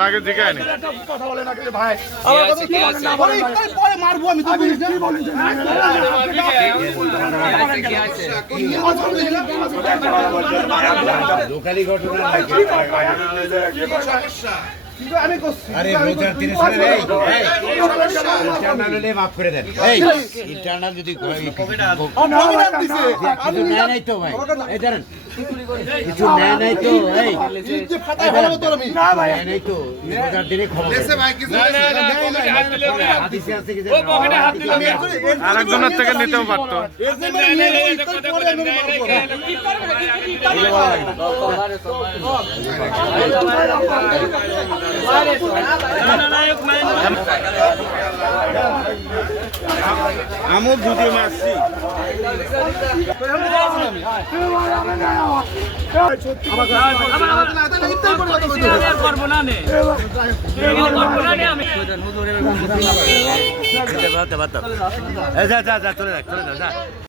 আগে জিজ্ঞাসা কথা বলে না ভাই মারবো আমি লোকালি ঘটনা আমি করছি আরে বোঝার তিনি শুনে এই ইন্টারনালে মাফ করে দেন এই ইন্টারনাল যদি কিছু নেয় নাই তো ভাই এই ধরেন কিছু নেয় নাই তো এই যে ফাটাই ফেলাবো তোর আমি না ভাই নাই তো বোঝার দিনে খবর দেশে ভাই কিছু হাদিসে আছে কি ও পকেটে হাত দিল আরেকজনের থেকে নিতেও পারতো আমুক দুটি মারছি যা চলে যা